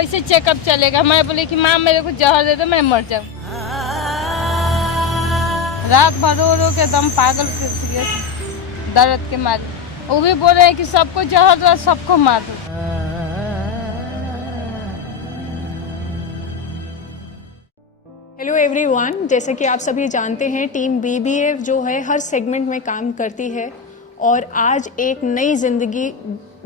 कैसे चेकअप चलेगा। मैं बोली कि माँ मेरे को जहर दे दो, मैं मर जाऊँ। रात भर रो रो के दम पागल कर दिए दर्द के मारे। वो भी बोल रहे हैं कि सबको जहर दो, सबको मार दो। हेलो एवरीवन, जैसा कि आप सभी जानते हैं टीम बीबीएफ जो है हर सेगमेंट में काम करती है और आज एक नई जिंदगी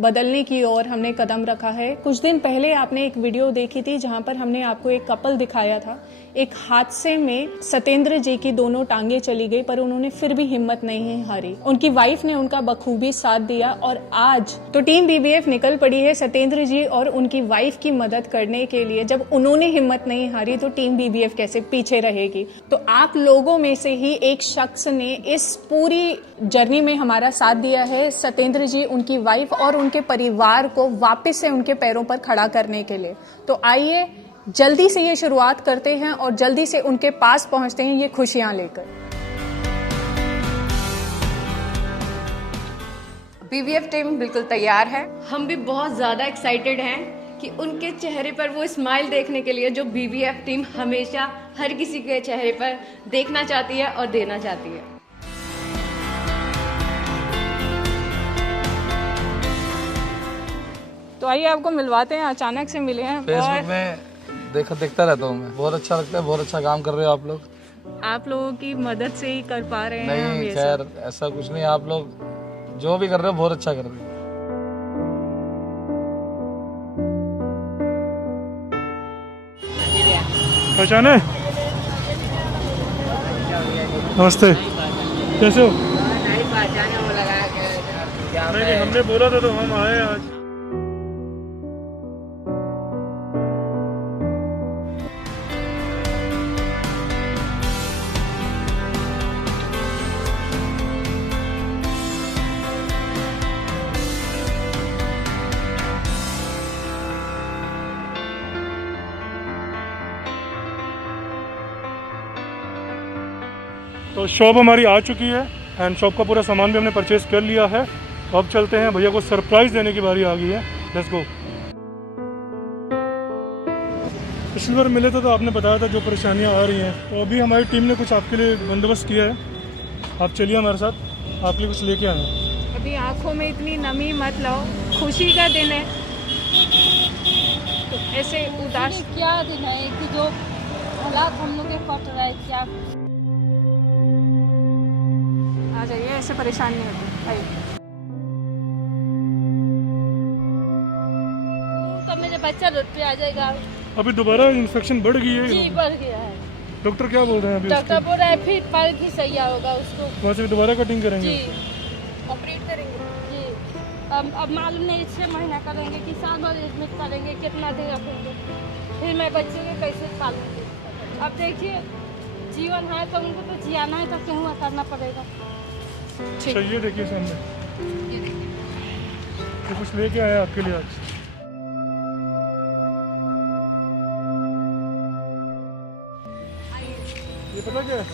बदलने की ओर हमने कदम रखा है। कुछ दिन पहले आपने एक वीडियो देखी थी जहां पर हमने आपको एक कपल दिखाया था। एक हादसे में सतेंद्र जी की दोनों टांगे चली गई पर उन्होंने फिर भी हिम्मत नहीं हारी। उनकी वाइफ ने उनका बखूबी साथ दिया और आज तो टीम बीबीएफ निकल पड़ी है सतेंद्र जी और उनकी वाइफ की मदद करने के लिए। जब उन्होंने हिम्मत नहीं हारी तो टीम बीबीएफ कैसे पीछे रहेगी। तो आप लोगों में से ही एक शख्स ने इस पूरी जर्नी में हमारा साथ दिया है। सतेंद्र जी, उनकी वाइफ और उनके परिवार को वापस से उनके पैरों पर खड़ा करने के लिए। तो आइए जल्दी से ये शुरुआत करते हैं और जल्दी से उनके पास पहुंचते हैं ये खुशियां लेकर। बीबीएफ टीम बिल्कुल तैयार है। हम भी बहुत ज़्यादा एक्साइटेड हैं कि उनके चेहरे पर वो स्माइल देखने के लिए जो बीबीएफ टीम हमेशा हर किसी के चेहरे पर देखना चाहती है और देना चाहती है। तो आइए आपको मिलवाते हैं, अचानक से मिले हैं। फेसबुक में देखता रहता हूँ मैं, बहुत अच्छा लगता है, बहुत अच्छा काम कर रहे हो आप लोग। आप लोगों की मदद से ही कर पा रहे हैं। नहीं खैर ऐसा कुछ नहीं, आप लोग जो भी कर रहे हो बहुत अच्छा कर रहे हो। पहचाने? नमस्ते, कैसे हो? नहीं, हमने बोला था तो हम आए आज। तो शॉप हमारी आ चुकी है एंड शॉप का पूरा सामान भी हमने परचेज कर लिया है। अब चलते हैं, भैया को सरप्राइज देने की बारी आ गई है। Let's go. पिछली बार मिले थे तो आपने बताया था जो परेशानियां आ रही हैं, तो अभी हमारी टीम ने कुछ आपके लिए बंदोबस्त किया है। आप चलिए हमारे साथ, आपके लिए कुछ लेके आए हैं। अभी आंखों में इतनी नमी मत लाओ, खुशी का दिन है तो ऐसे उदास क्या दिन है कि जो हालात हम लोग के कट रहा है। क्या आ जाइए, ऐसे परेशान नहीं होते। आइए। तो मेरे बच्चा रोड पे आ जाएगा। अभी दोबारा इन्फेक्शन बढ़ गई है। जी बढ़ गया है। डॉक्टर क्या बोल रहे हैं अभी? डॉक्टर बोल रहा है फिर पैर घिसैया होगा उसको। वहाँ से दोबारा कटिंग करेंगे? जी ऑपरेट करेंगे जी। अब मालूम नहीं 6 महीना करेंगे कि साल भर एडमिट करेंगे, कितना दिन रखेंगे, फिर मैं बच्चे को कैसे पालूंगी। अब देखिए जीवन है तो उनको तो जियाना है तो क्यों करना पड़ेगा। ये देखिए सामने, ये कुछ लेके आया आपके लिए आज। ये पता क्या है?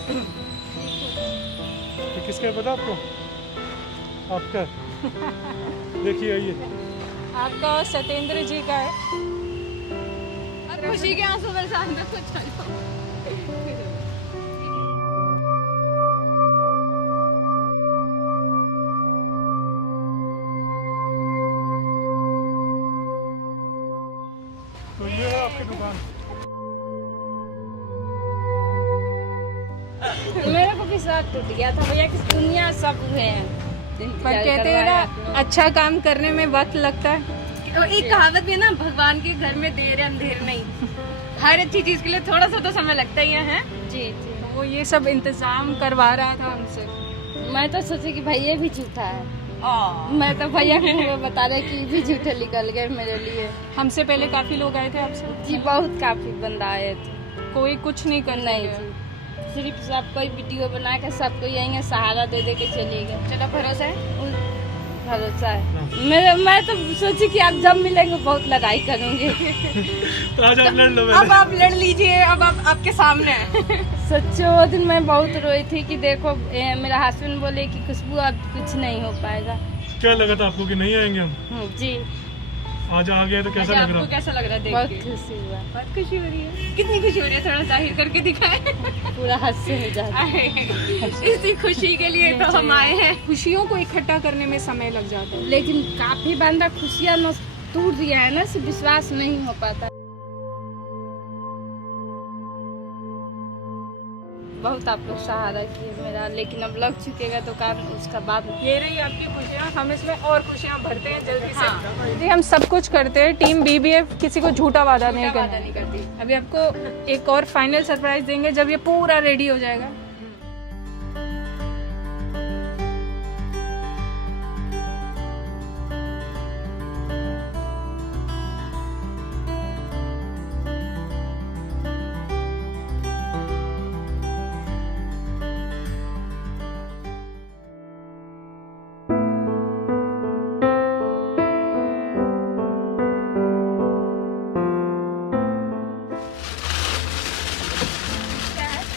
ये किसका है पता आपको? आपका। देखिए ये आपका और सतेंद्र जी का है। खुशी के आंसू बरसाने को चलो। तो ये है आपकी दुकान। मेरे को भी साथ टूट गया था भैया कि दुनिया सब हुए हैं पर कहते हैं ना अच्छा काम करने में वक्त लगता है। तो एक कहावत भी है ना, भगवान के घर में देर है अंधेर नहीं। हर अच्छी चीज के लिए थोड़ा सा तो समय लगता ही है। जी जी। तो वो ये सब इंतजाम करवा रहा था हमसे। मैं तो सोची कि भैया भी झूठा है। मैं तो भैया को बता रहे कि भी झूठे निकल गए मेरे लिए। हमसे पहले काफी लोग आए थे आपसे? जी बहुत काफी बंदा आए थे। कोई कुछ नहीं करना नहीं जी, सिर्फ सबको वीडियो बना के सबको यही सहारा दे दे के चले गए। चलो भरोसा है, भरोसा है। मैं तो सोची कि आप जब मिलेंगे बहुत लड़ाई करूंगी। तो आज आप लड़ लो। अब आप लड़ लीजिए, अब आप आपके सामने है। सच्चे वो दिन मैं बहुत रोई थी कि देखो मेरा हस्बैंड बोले कि खुशबू अब कुछ नहीं हो पाएगा। क्या लगा था आपको कि नहीं आएंगे हम? जी। आज आ गया तो कैसा लग रहा आपको है? कैसा लग रहा है देख बहुत के? खुशी हुआ, बहुत खुशी हो रही है। कितनी खुशी हो रही है, थोड़ा जाहिर करके दिखाएं। पूरा हद से हो जाता इसी खुशी के लिए तो हम आए हैं। खुशियों को इकट्ठा करने में समय लग जाता है। लेकिन काफी बंदा खुशियाँ न टूट दिया है ना, सिर्फ विश्वास नहीं हो पाता। बहुत आप लोग सहारा किए मेरा, लेकिन अब लग चुकेगा तो काम उसका बाद ये रही आपकी खुशियाँ, हम इसमें और खुशियाँ भरते हैं जल्दी से। जी, हम सब कुछ करते हैं, टीम बीबीएफ किसी को झूठा वादा नहीं वादा नहीं करती। अभी आपको एक और फाइनल सरप्राइज देंगे जब ये पूरा रेडी हो जाएगा।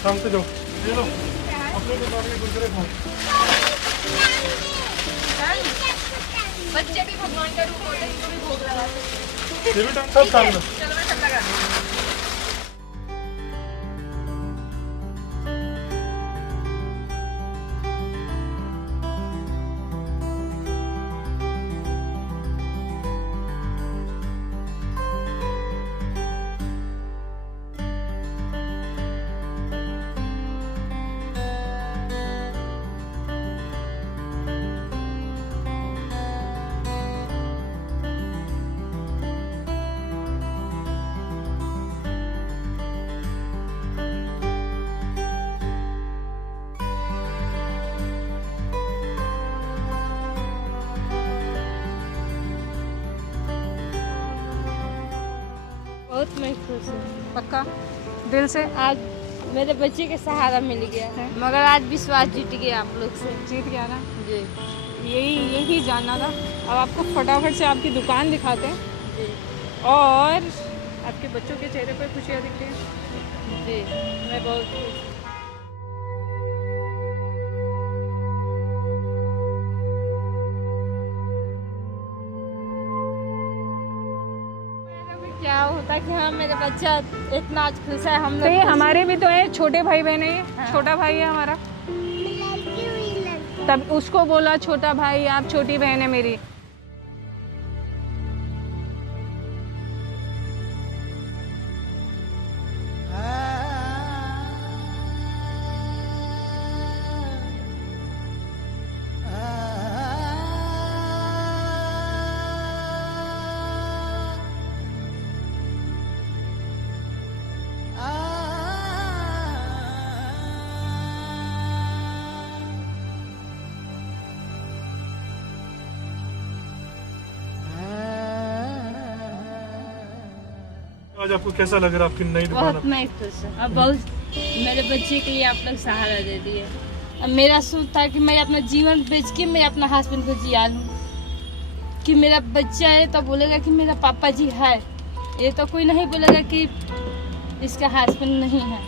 शाम से जाओ, ये लो अपने दुकान के दूसरे फोन। बच्चे भी भगवान का रूप होते हैं, इनको भी भोग लगाते हैं। ये भी टाइम सब काम में। चलो मैं सब लगा दूँ। बहुत मैं खुश हूँ। पक्का दिल से आज मेरे बच्चे के सहारा मिल गया है, मगर आज विश्वास जीत गया आप लोग से। जीत गया ना, जी यही जानना था। अब आपको फटाफट से आपकी दुकान दिखाते हैं जी और आपके बच्चों के चेहरे पर खुशियाँ दिख रही हैं। जी, मैं बहुत खुश हूँ। क्या होता कि हाँ मेरा बच्चा इतना आज खुश है, हम तो ये लोग हमारे भी तो है, छोटे भाई बहन है, ये छोटा भाई है हमारा। तब उसको बोला छोटा भाई, आप छोटी बहन है मेरी। आज आपको कैसा लग रहा है आपकी नई दुकान? बहुत मैं खुश हूँ। अब बहुत मेरे बच्चे के लिए आप लोग सहारा दे दिए। अब मेरा सोच था कि मैं अपना जीवन बेच के मैं अपना हस्बैंड को जिया लूँ, कि मेरा बच्चा है तो बोलेगा कि मेरा पापा जी है, ये तो कोई नहीं बोलेगा कि इसका हस्बैंड नहीं है।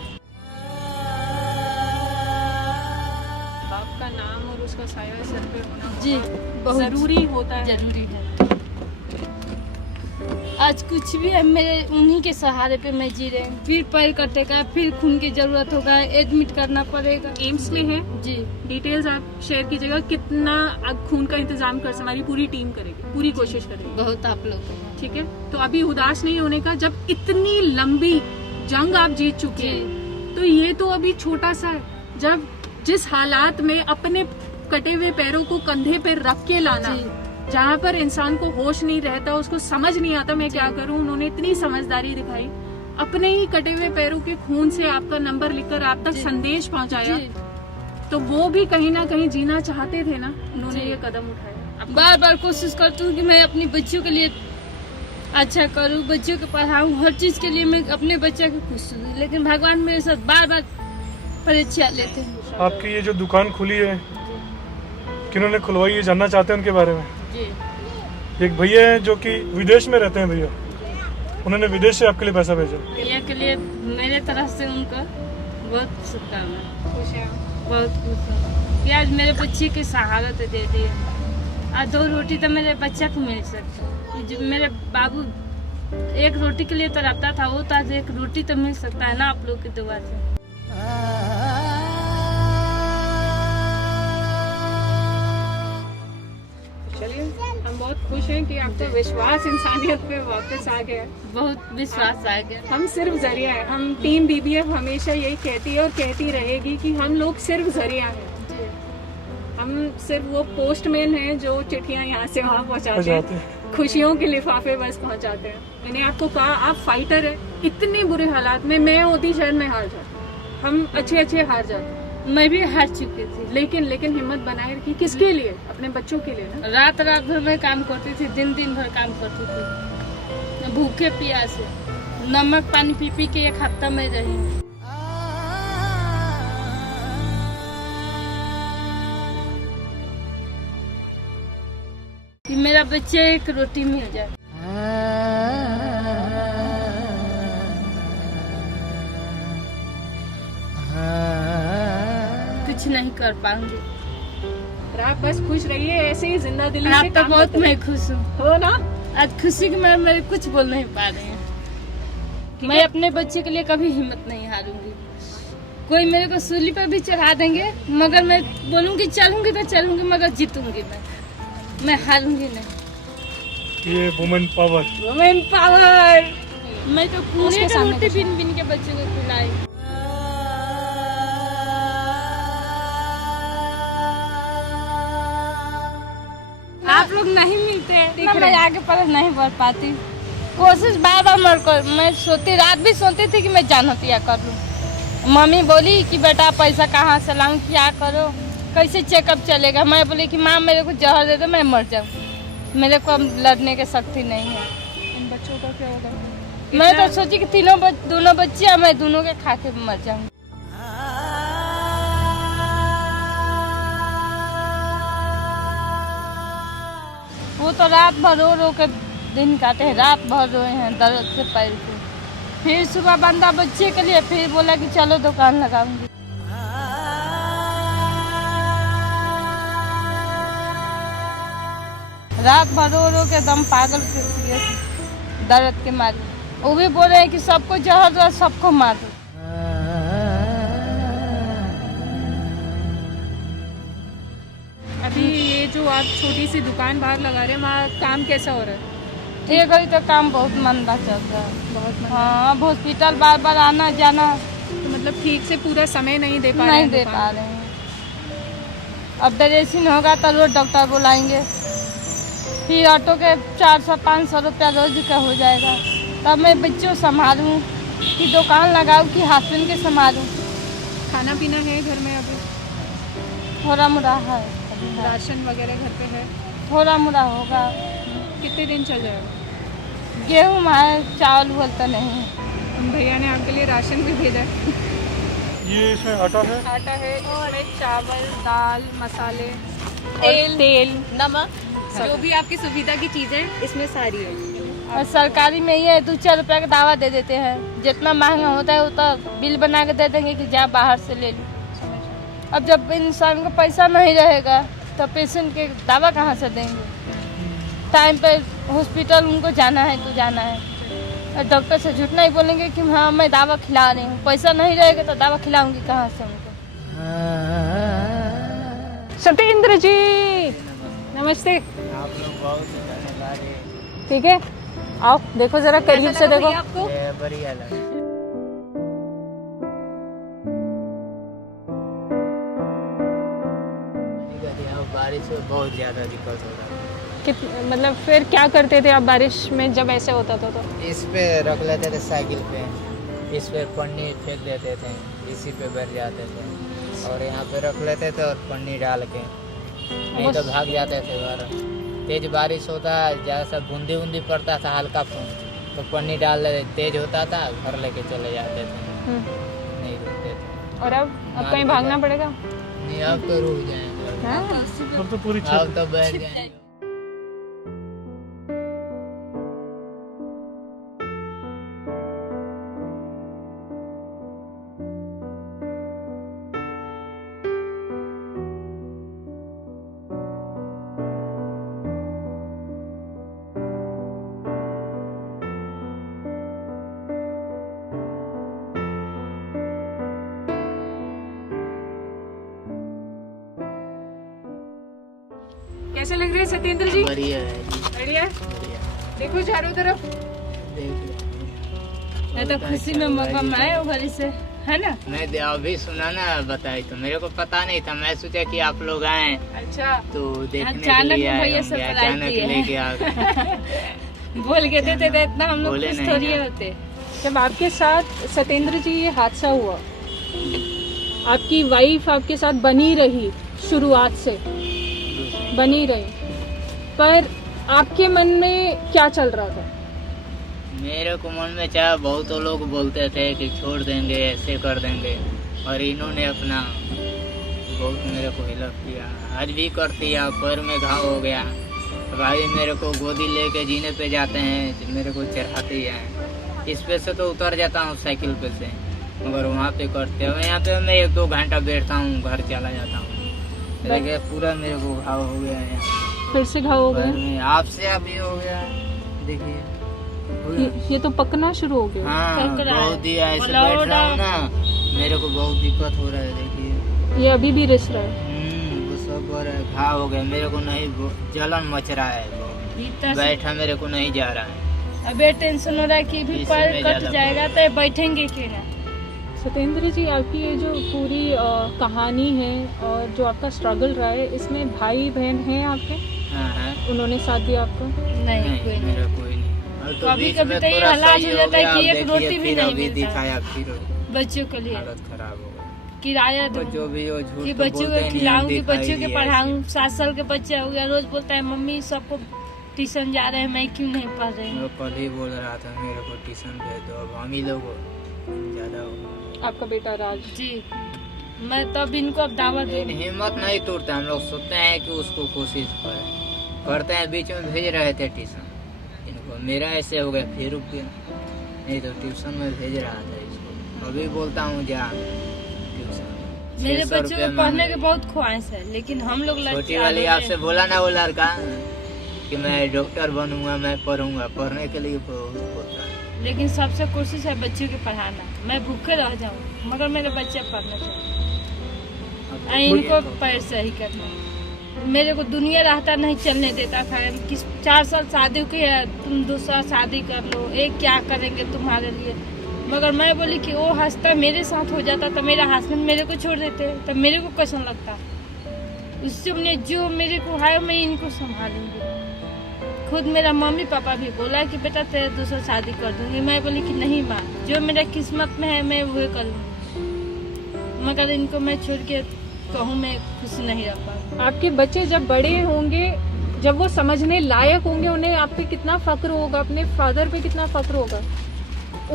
बाप का नाम और उसका साया सर पे होना जी बहुत जरूरी होता है। जरूरी है। आज कुछ भी है मेरे उन्हीं के सहारे पे मैं जी रही हूँ। फिर पैर कटेगा, फिर खून की जरूरत होगा, एडमिट करना पड़ेगा। एम्स में है, जी डिटेल्स आप शेयर कीजिएगा, कितना खून का इंतजाम कर हमारी पूरी टीम करेगी, पूरी कोशिश करेगी। बहुत आप लोग ठीक है, तो अभी उदास नहीं होने का। जब इतनी लंबी जंग आप जीत चुके हैं तो ये तो अभी छोटा सा है। जब जिस हालात में अपने कटे हुए पैरों को कंधे पे रख के लाना, जहाँ पर इंसान को होश नहीं रहता, उसको समझ नहीं आता मैं क्या करूँ, उन्होंने इतनी समझदारी दिखाई, अपने ही कटे हुए पैरों के खून से आपका नंबर लिखकर आप तक संदेश पहुँचाया। तो वो भी कहीं ना कहीं जीना चाहते थे ना, उन्होंने ये कदम उठाया। बार बार कोशिश करती हूँ कि मैं अपनी बच्चियों के लिए अच्छा करूँ, बच्चियों को पढ़ाऊँ, हर चीज के लिए मैं अपने बच्चे को खुश हूँ, लेकिन भगवान मेरे साथ बार बार परीक्षा लेते हैं। आपकी ये जो दुकान खुली है, किन्होंने खुलवाई है, जानना चाहते हैं उनके बारे में? जी एक भैया है जो कि विदेश में रहते हैं भैया, उन्होंने विदेश से आपके लिए पैसा भेजा। भैया के लिए मेरे तरफ से उनको बहुत शुभकामनाएं, बहुत खुश हूँ कि आज मेरे बच्चे की सहारा तो दे दी है। आज 2 रोटी तो मेरे बच्चा को मिल सकती है। मेरे बाबू एक रोटी के लिए तड़पता था, वो तो आज एक रोटी तो मिल सकता है ना आप लोग की दुआ से। चलिए, हम बहुत खुश हैं कि आपका विश्वास इंसानियत पे वापस आ गया। बहुत विश्वास आ गया। हम सिर्फ जरिया है। हम टीम बीबीएफ हमेशा यही कहती है और कहती रहेगी कि हम लोग सिर्फ जरिया हैं। हम सिर्फ वो पोस्टमैन हैं जो चिट्ठियां यहाँ से वहाँ पहुँचाते हैं, खुशियों के लिफाफे बस पहुँचाते हैं। मैंने आपको कहा आप फाइटर है। इतने बुरे हालात में मैं होती शायद मैं हार जाती, हम अच्छे हार जाते। मैं भी हार चुकी थी, लेकिन हिम्मत बनाए रखी। किसके लिए? अपने बच्चों के लिए ना। रात भर मैं काम करती थी, दिन भर काम करती थी, भूखे प्यासे नमक पानी पी के एक हफ्ता में रही। कि मेरा बच्चे एक रोटी मिल जाए। कुछ नहीं कर पाऊंगी। आप बस खुश रहिए, ऐसे ही जिंदा दिली से आप तो काम बहुत करते मैं खुश हूँ हो ना। आज खुशी की मैं कुछ बोल नहीं पा रही हूँ। मैं अपने बच्चे के लिए कभी हिम्मत नहीं हारूंगी। कोई मेरे को सूली पर भी चढ़ा देंगे, मगर मैं बोलूंगी चलूंगी तो चलूंगी, मगर जीतूंगी मैं हारूंगी नहीं। ये वुमेन पावर। Women power. मैं तो पूरे का रोटी बिन के बच्चों को खिलाई। आप लोग नहीं मिलते ना, मैं आगे पर नहीं बढ़ पाती। कोशिश बार मैं सोती, रात भी सोती थी कि मैं जानहतिया कर लूँ। मम्मी बोली कि बेटा पैसा कहाँ से लाऊं, क्या करो, कैसे चेकअप चलेगा। मैं बोली कि माँ मेरे को जहर दे दो, मैं मर जाऊँ, मेरे को लड़ने की शक्ति नहीं है। इन बच्चों का क्या होगा? मैं तो सोची कि दोनों बच्चे मैं दोनों के खा के मर जाऊँ। वो तो रात भर रो के दिन काटे हैं, रात भर रोए हैं दर्द से पैर के। फिर सुबह बंदा बच्चे के लिए फिर बोला कि चलो दुकान लगाऊंगी। रात भर रो के दम पागल कर दिए दर्द के मारे। वो भी बोल रहे हैं कि सबको जहर दो, सबको मार दो। अभी ये जो आप छोटी सी दुकान बाहर लगा रहे हैं, वहाँ काम कैसा हो रहा है? ये घड़ी तो काम बहुत मंदा चल रहा है। बहुत मंदा। हाँ, अब हॉस्पिटल बार आना जाना, तो मतलब ठीक से पूरा समय नहीं दे पा रहे नहीं हैं दे दुकान पा रहे हैं। अब ड्रेसिंग होगा तो रोज डॉक्टर बुलाएंगे, फिर ऑटो के 400-500 रुपया रोज का हो जाएगा। तब मैं बच्चों संभालूँ कि दुकान लगाऊँ कि हस्बैंड के संभालूँ। खाना पीना है घर में? अभी थोड़ा मुड़ा है, राशन वगैरह घर पे है? थोड़ा मुड़ा होगा। कितने दिन चल जाएगा? गेहूँ है, चावल उवल तो नहीं है। उन भैया ने आपके लिए राशन भी भेजा है। ये इसमें आटा है, आटा है, इसमें चावल, दाल, मसाले, तेल, नमक, जो भी आपकी सुविधा की चीजें इसमें सारी है। और सरकारी में ये 2-4 रुपया का दावा दे देते हैं। जितना महंगा होता है उतना बिल बना के दे देंगे कि जा बाहर से ले लो। अब जब इंसान को पैसा नहीं रहेगा तो पेशेंट के दावा कहाँ से देंगे? टाइम पे हॉस्पिटल उनको जाना है तो जाना है, और डॉक्टर से झूठ नहीं बोलेंगे कि हाँ मैं दावा खिला रही हूँ। पैसा नहीं रहेगा तो दावा खिलाऊंगी कहाँ से उनको? सत्येंद्र जी नमस्ते। आप लोग बहुत धन्यवाद है। ठीक है, आओ देखो जरा करीब से देखो। आपको ये बढ़िया लगा। यहाँ बारिश में बहुत ज़्यादा दिक्कत हो रहा है। मतलब फिर क्या करते थे आप बारिश में जब ऐसे होता था तो? इस पे रख लेते थे साइकिल पे, इस पे पन्नी फेंक देते थे, इसी पे बैठ जाते थे और यहाँ पे रख लेते थे और पन्नी डाल के, नहीं तो भाग जाते थे घर। तेज बारिश होता है, जैसा बूंदी बूंदी पड़ता था हल्का तो पन्नी डाल देते, तेज होता था घर लेके चले जाते थे, नहीं रुकते थे। और अब कहीं भागना पड़ेगा? नहीं अब तो रुक जाएंगे, अब तो पूरी अब तो बैठ जाएंगे। कैसे लग रहे हैं सत्येंद्र जी? बढ़िया है जी, बढ़िया। बढ़िया। देखो चारों तरफ। मैं तो खुशी में मगन आए घर से, है ना? मैं अभी सुना ना बताई तो मेरे को पता नहीं था, मैं सोचा कि आप लोग आए अच्छा, तो देखने के अचानक लिए आए भैया होंगे, surprise अचानक किए हैं। लेके आ गए। बोल के देते थे इतना हम लोग बोले खुश नहीं थोड़ी ना। होते। जब आपके साथ सत्येंद्र जी ये हादसा हुआ, आपकी वाइफ आपके साथ बनी रही, शुरुआत से बनी रही, पर आपके मन में क्या चल रहा था? मेरे को मन में चाहे बहुत लोग बोलते थे कि छोड़ देंगे, ऐसे कर देंगे, और इन्होंने अपना बहुत मेरे को हेल्प किया। आज भी करती है, पैर में घाव हो गया, भाई मेरे को गोदी लेके जीने पे जाते हैं, मेरे को चढ़ाती है। इस पे से तो उतर जाता हूँ साइकिल पे से, मगर वहाँ पे करते हैं। यहाँ पे मैं 1-2 घंटा बैठता हूँ, घर चला जाता हूँ। देखिए पूरा मेरे को घाव हो गया है यहाँ फिर से घाव हो पैर गए? में, आपसे अभी हो गया, देखिए पूरा। ये तो पकना शुरू हो गया। हाँ, पक रहा है। बहुत ही ऐसे बोला बैठ रहा हूँ ओड़ा। ना, मेरे को बहुत दिक्कत हो रहा है, देखिए। ये अभी भी रिस रहा है। वो सब हो रहा है, घाव हो गया, मेरे को नहीं, जलन मच रहा है, इतना से- बैठा मेरे को नहीं जा रहा है। अबे टेंशन हो रहा है कि भी इसी पैर में कट ज्यादा जाएगा तो बैठेंगे क्यों ना? सत्येंद्र जी, आपकी ये जो पूरी कहानी है और जो आपका स्ट्रगल रहा है, इसमें भाई बहन हैं आपके? हाँ, हाँ। उन्होंने साथ दिया आपको? नहीं कोई नहीं, नहीं। मेरा कोई नहीं। और तो कभी- बीच कभी में तो ये थोड़ा हालात सही हो जाता है गया, कि अब एक देखिए रोटी भी फिर नहीं अभी मिलता। दिखाया, फिर बच्चों के लिए हालत खराब हो गई। किराया दो तो जो भी हो, झूठ कि तो बच्चों बोलते को ही नहीं, खिलाऊं हम कि दिखाई बच्चों के दिया पढ़ाऊं। 7 साल के बच्चे हो गया, रोज बोलता है मम्मी सबको ट्यूशन जा रहे हैं, मैं क्यों नहीं पढ़ रही ऐसे। हूँ? वो कल ही बोल रहा था मेरे को ट्यूशन भेज दो, अब हम ही लोग ज्यादा हो। आपका बेटा राज? जी, मैं तब इनको अब दावत लेकिन दूंगी। हिम्मत नहीं टूटता, हम लोग सोचते हैं कि उसको कोशिश करें, करते हैं। बीच में भेज रहे थे ट्यूशन इनको, मेरा ऐसे हो गया, फिर रुक गया, नहीं तो ट्यूशन में भेज रहा था इसको। अभी बोलता हूँ जा ट्यूशन। मेरे 600 बच्चों रुपया को मांग पढ़ने रहे। की बहुत ख्वाहिश है, लेकिन हम लोग छोटी वाली आपसे बोला ना वो लड़का कि मैं डॉक्टर बनूंगा, मैं पढ़ूंगा, पढ़ने के लिए बहुत बोलता है। लेकिन सबसे कोशिश है बच्चों को पढ़ाना। मैं भूखे रह जाऊं मगर मेरे बच्चे पढ़ना चाहिए, इनको पैर सही करना। मेरे को दुनिया रास्ता नहीं चलने देता था कि 4 साल शादी की है, तुम दूसरा शादी कर लो, एक क्या करेंगे तुम्हारे लिए। मगर मैं बोली कि वो हादसा मेरे साथ हो जाता तो मेरा हस्बैंड मेरे को छोड़ देते, तब मेरे को कैसा लगता। उससे हमने जो मेरे को है मैं इनको संभालूंगी। खुद मेरा मम्मी पापा भी बोला कि बेटा तेरे दूसरा शादी कर दूंगी। मैं बोली कि नहीं माँ, जो मेरा किस्मत में है मैं वही करूँगी, मगर इनको मैं छोड़ के कहूँ मैं खुश नहीं रह पाऊँ। आपके बच्चे जब बड़े होंगे, जब वो समझने लायक होंगे, उन्हें आप पे कितना फक्र होगा, अपने फादर पे कितना फक्र होगा।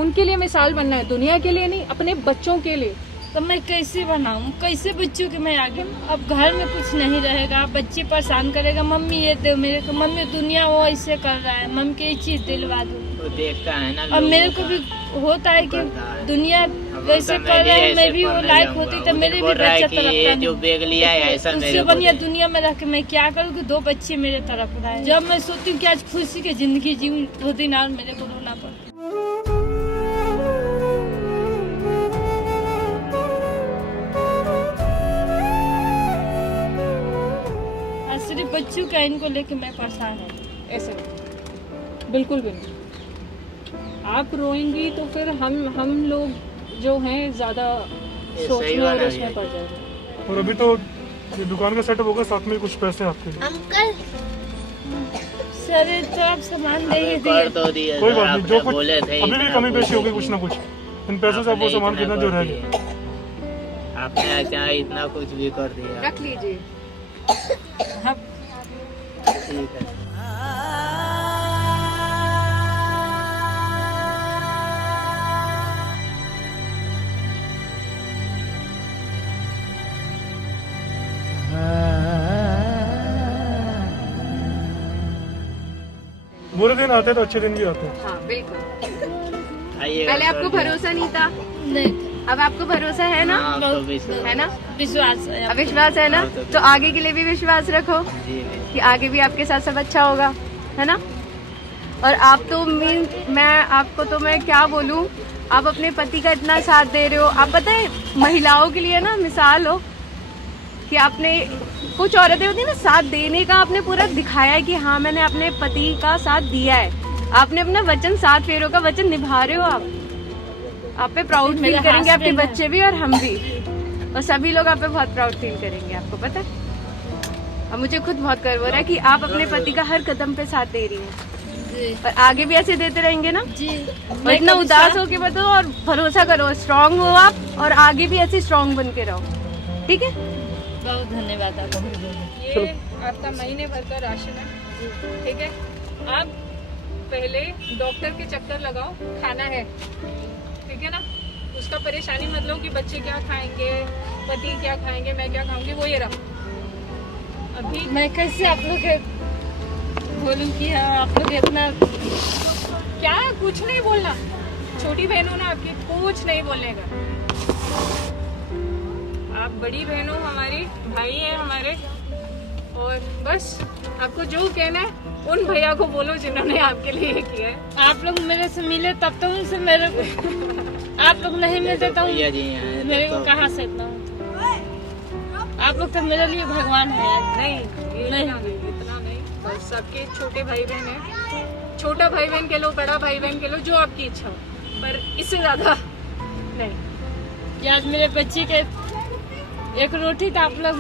उनके लिए मिसाल बनना है, दुनिया के लिए नहीं, अपने बच्चों के लिए। तो मैं कैसे बनाऊं, कैसे बच्चों के मैं आगे। अब घर में कुछ नहीं रहेगा, बच्चे परेशान करेगा, मम्मी ये दो मेरे को, मम्मी दुनिया वो ऐसे कर रहा है, मम्मी की ये चीज दिलवा दो। वो देखता है ना अब लोगों मेरे को का। भी होता है कि करता है। दुनिया अब वैसे बोलता कर रहा है, ऐसे मैं भी वो पढ़ने लायक जाऊंगा। होती तो उधर मेरे भी बोल रहा है बच्चा कि ये जो तरफ बैग लिया है ऐसा उससे मेरे को बढ़िया दे। दुनिया में रह के मैं क्या करूँ कि 2 बच्चे मेरे तरफ रहा है। जब मैं सोचती हूँ कि आज खुशी की जिंदगी जीऊँ, 2 दिन और मेरे को रोना पड़ता। आज सिर्फ बच्चों का इनको लेके मैं परेशान हूँ। ऐसे नहीं, बिल्कुल भी नहीं। आप रोएंगी तो फिर हम लोग जो हैं ज्यादा ये सही सोचने और वाला उसमें है। पड़ जाएंगे। और अभी तो ये दुकान का सेटअप होगा, साथ में कुछ पैसे आपके लिए। सर तो आप सामान दे ही अबे कर दिए। तो दिए, कोई बात नहीं, आपने जो कुछ बोले थे अभी भी इतना कमी पेशी बोल होगी दिए। कुछ ना कुछ, इन पैसों से आप वो आपने सामान इतना खरीदना जो कर रह दिए। गया। आपने चाहे इतना कुछ भी कर दिया। रख लीजिए। ठीक है। बुरे दिन आते हैं तो अच्छे दिन भी आते हैं। हाँ बिल्कुल। आइएगा पहले आपको सर। भरोसा नहीं था, नहीं, अब आपको भरोसा है ना, हाँ, अब तो विश्वास है ना, विश्वास है। अब विश्वास है ना, तो आगे के लिए भी विश्वास रखो जी जी। कि आगे भी आपके साथ सब अच्छा होगा, है ना। और आप तो मैं आपको तो मैं क्या बोलूं, आप अपने पति का इतना साथ दे रहे हो। आप पता है महिलाओं के लिए ना मिसाल हो कि आपने, कुछ औरतें होती है ना, साथ देने का आपने पूरा दिखाया है कि हाँ मैंने अपने पति का साथ दिया है, आपने अपना वचन 7 फेरों का वचन निभा रहे हो आप पे प्राउड फील करेंगे आपके बच्चे भी और हम भी, और सभी लोग आप पे बहुत प्राउड फील करेंगे, आपको पता है। और मुझे खुद बहुत गर्व हो रहा है कि आप अपने पति का हर कदम पे साथ दे रही हैं, और आगे भी ऐसे देते रहेंगे ना जी। और इतना उदास हो के बताओ, और भरोसा करो, स्ट्रांग हो आप, और आगे भी ऐसे स्ट्रांग बन के रहो, ठीक है। बहुत धन्यवाद आपको। ये आपका महीने भर का राशन है, ठीक है। आप पहले डॉक्टर के चक्कर लगाओ, खाना है, ठीक है ना। उसका परेशानी मत लो कि बच्चे क्या खाएंगे, पति क्या खाएंगे, मैं क्या खाऊंगी, वो ये रहा। अभी मैं कैसे आप लोग के बोलूं कि हाँ आप लोग इतना, क्या, कुछ नहीं बोलना, छोटी बहन हो ना आपकी, कुछ नहीं बोलने का। आप बड़ी बहन हो हमारी, भाई है हमारे, और बस आपको जो कहना है उन भैया को बोलो जिन्होंने आपके लिए ये किया है। आप लोग मेरे से मिले तब तो उनसे मेरे को, आप लोग नहीं मिलते तो भैया जी हैं मेरे को कहाँ से इतना। आप लोग तो मेरे लिए भगवान है यार। नहीं, इतना नहीं, बस सबके छोटे भाई बहन है, छोटा भाई बहन के लो, बड़ा भाई बहन के लो, जो आपकी इच्छा हो, पर इससे ज्यादा नहीं। कि आज मेरे बच्चे के एक रोटी तो आप लोग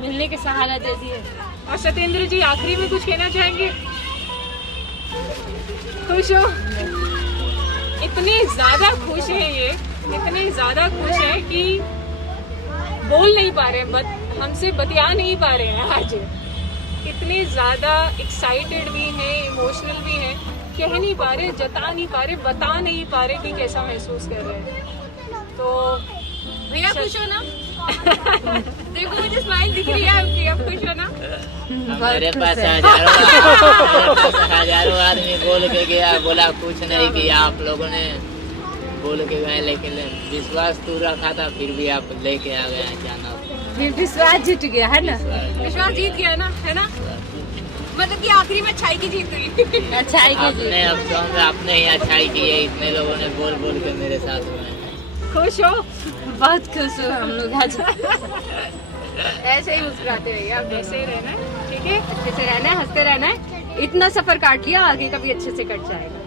मिलने के सहारा दे दिए। और सत्येंद्र जी आखिरी में कुछ कहना चाहेंगे? खुश हो? इतने ज्यादा खुश है ये, इतने ज्यादा खुश है कि बोल नहीं पा रहे, हमसे बतिया नहीं पा रहे हैं आज। इतने ज्यादा एक्साइटेड भी हैं, इमोशनल भी हैं, कह नहीं पा रहे, जता नहीं पा रहे, बता नहीं पा रहे कि कैसा महसूस कर रहे हैं। तो भैया खुश हो ना? देखो मुझे स्माइल दिख रही है आपकी, आप खुश हो ना? मेरे पास हजारों आदमी बोल के गया, बोला कुछ नहीं किया, आप लोगों ने बोल के गए, लेकिन विश्वास तू रखा था, फिर भी आप लेके आ गए जाना। फिर विश्वास जीत गया है ना, विश्वास जीत गया ना, है ना। मतलब कि आखिरी में अच्छाई की जीत हुई। अच्छाई की जीत। अपने अफसों में आपने ही अच्छाई की है, इतने लोगों ने बोल बोल के मेरे साथ हुए हैं। खुश हो? बहुत खुश हो हम लोग आज। ऐसे ही मुस्कुराते रहिए आप, ऐसे ही रहना है, ठीक है। अच्छे से रहना है, हंसते रहना है। इतना सफर काट लिया, आगे का भी अच्छे से कट जाएगा।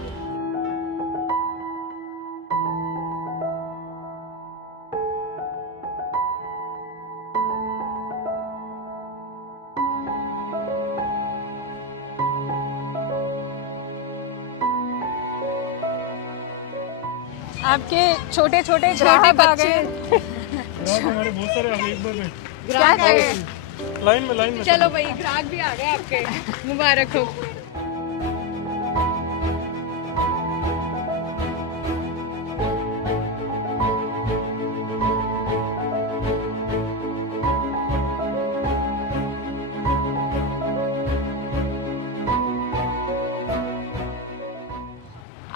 आपके छोटे छोटे ग्राहक आ गए। हमारे बहुत सारे आ गए एक बार में, क्या करें? लाइन में चलो भाई, ग्राहक भी आ गए आपके, मुबारक हो।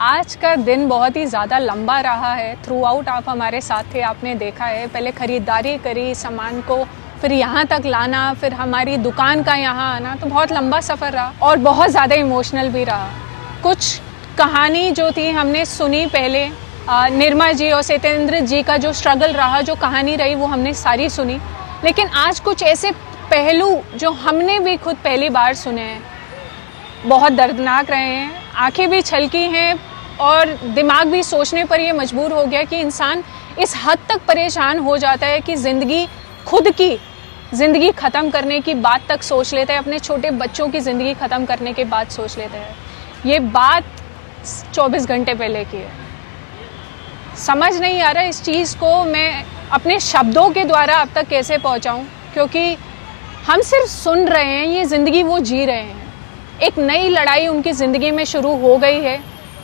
आज का दिन बहुत ही ज़्यादा लंबा रहा है। थ्रू आउट आप हमारे साथ थे, आपने देखा है, पहले ख़रीदारी करी सामान को, फिर यहाँ तक लाना, फिर हमारी दुकान का यहाँ आना, तो बहुत लंबा सफ़र रहा और बहुत ज़्यादा इमोशनल भी रहा। कुछ कहानी जो थी हमने सुनी पहले, निर्मा जी और सत्येंद्र जी का जो स्ट्रगल रहा, जो कहानी रही, वो हमने सारी सुनी। लेकिन आज कुछ ऐसे पहलू जो हमने भी खुद पहली बार सुने हैं, बहुत दर्दनाक रहे हैं, आंखें भी छलकी हैं और दिमाग भी सोचने पर ये मजबूर हो गया कि इंसान इस हद तक परेशान हो जाता है कि ज़िंदगी, खुद की ज़िंदगी ख़त्म करने की बात तक सोच लेता है, अपने छोटे बच्चों की ज़िंदगी ख़त्म करने के बाद सोच लेता है। ये बात 24 घंटे पहले की है। समझ नहीं आ रहा इस चीज़ को मैं अपने शब्दों के द्वारा अब तक कैसे पहुंचाऊं, क्योंकि हम सिर्फ सुन रहे हैं, ये ज़िंदगी वो जी रहे हैं। एक नई लड़ाई उनकी ज़िंदगी में शुरू हो गई है।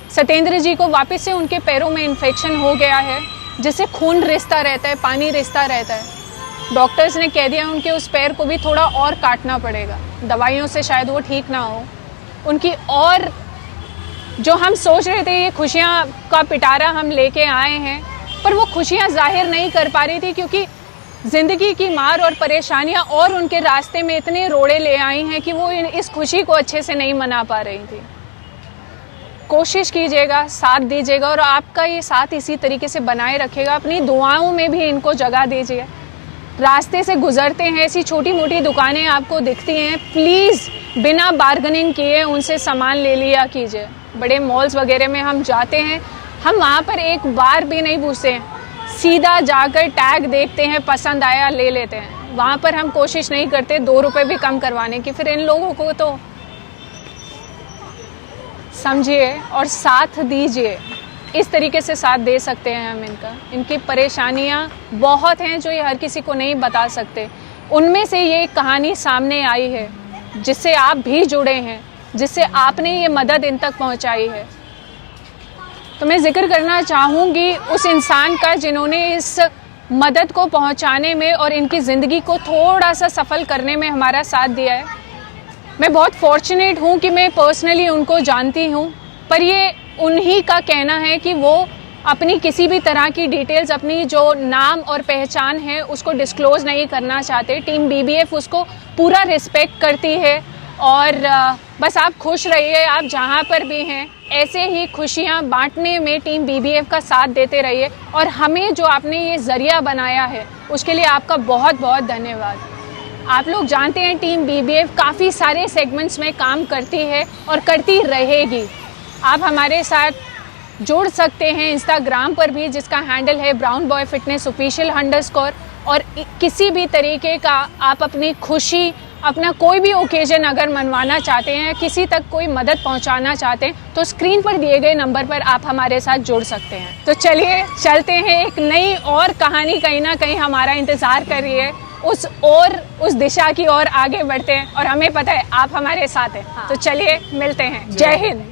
सत्येंद्र जी को वापस से उनके पैरों में इन्फेक्शन हो गया है, जिससे खून रिसता रहता है, पानी रिसता रहता है। डॉक्टर्स ने कह दिया उनके उस पैर को भी थोड़ा और काटना पड़ेगा, दवाइयों से शायद वो ठीक ना हो। उनकी और जो हम सोच रहे थे ये खुशियाँ का पिटारा हम लेके आए हैं, पर वो खुशियाँ जाहिर नहीं कर पा रही थी, क्योंकि ज़िंदगी की मार और परेशानियाँ और उनके रास्ते में इतने रोड़े ले आई हैं कि वो इस खुशी को अच्छे से नहीं मना पा रही थी। कोशिश कीजिएगा, साथ दीजिएगा, और आपका ये साथ इसी तरीके से बनाए रखेगा। अपनी दुआओं में भी इनको जगह दीजिए। रास्ते से गुजरते हैं, ऐसी छोटी मोटी दुकानें आपको दिखती हैं, प्लीज़ बिना बार्गेनिंग किए उनसे सामान ले लिया कीजिए। बड़े मॉल्स वगैरह में हम जाते हैं, हम वहाँ पर एक बार भी नहीं पूछते हैं, सीधा जाकर टैग देखते हैं, पसंद आया ले लेते हैं। वहाँ पर हम कोशिश नहीं करते 2 रुपए भी कम करवाने की। फिर इन लोगों को तो समझिए और साथ दीजिए। इस तरीके से साथ दे सकते हैं हम इनका। इनकी परेशानियाँ बहुत हैं जो ये हर किसी को नहीं बता सकते। उनमें से ये एक कहानी सामने आई है जिससे आप भी जुड़े हैं, जिससे आपने ये मदद इन तक पहुंचाई है। तो मैं जिक्र करना चाहूँगी उस इंसान का जिन्होंने इस मदद को पहुंचाने में और इनकी ज़िंदगी को थोड़ा सा सफल करने में हमारा साथ दिया है। मैं बहुत फॉर्चुनेट हूँ कि मैं पर्सनली उनको जानती हूँ, पर ये उन्हीं का कहना है कि वो अपनी किसी भी तरह की डिटेल्स, अपनी जो नाम और पहचान है उसको डिस्क्लोज़ नहीं करना चाहते। टीम BBF उसको पूरा रिस्पेक्ट करती है और बस आप खुश रहिए। आप जहाँ पर भी हैं ऐसे ही खुशियाँ बांटने में टीम BBF का साथ देते रहिए और हमें जो आपने ये ज़रिया बनाया है उसके लिए आपका बहुत बहुत धन्यवाद। आप लोग जानते हैं टीम BBF काफ़ी सारे सेगमेंट्स में काम करती है और करती रहेगी। आप हमारे साथ जुड़ सकते हैं इंस्टाग्राम पर भी, जिसका हैंडल है ब्राउन बॉय फिटनेस ऑफिशियल _ और किसी भी तरीके का आप अपनी खुशी, अपना कोई भी ओकेजन अगर मनवाना चाहते हैं, किसी तक कोई मदद पहुंचाना चाहते हैं तो स्क्रीन पर दिए गए नंबर पर आप हमारे साथ जुड़ सकते हैं। तो चलिए चलते हैं, एक नई और कहानी कहीं ना कहीं हमारा इंतज़ार कर रही है, उस दिशा की ओर आगे बढ़ते हैं और हमें पता है आप हमारे साथ हैं। तो चलिए मिलते हैं। जय हिंद।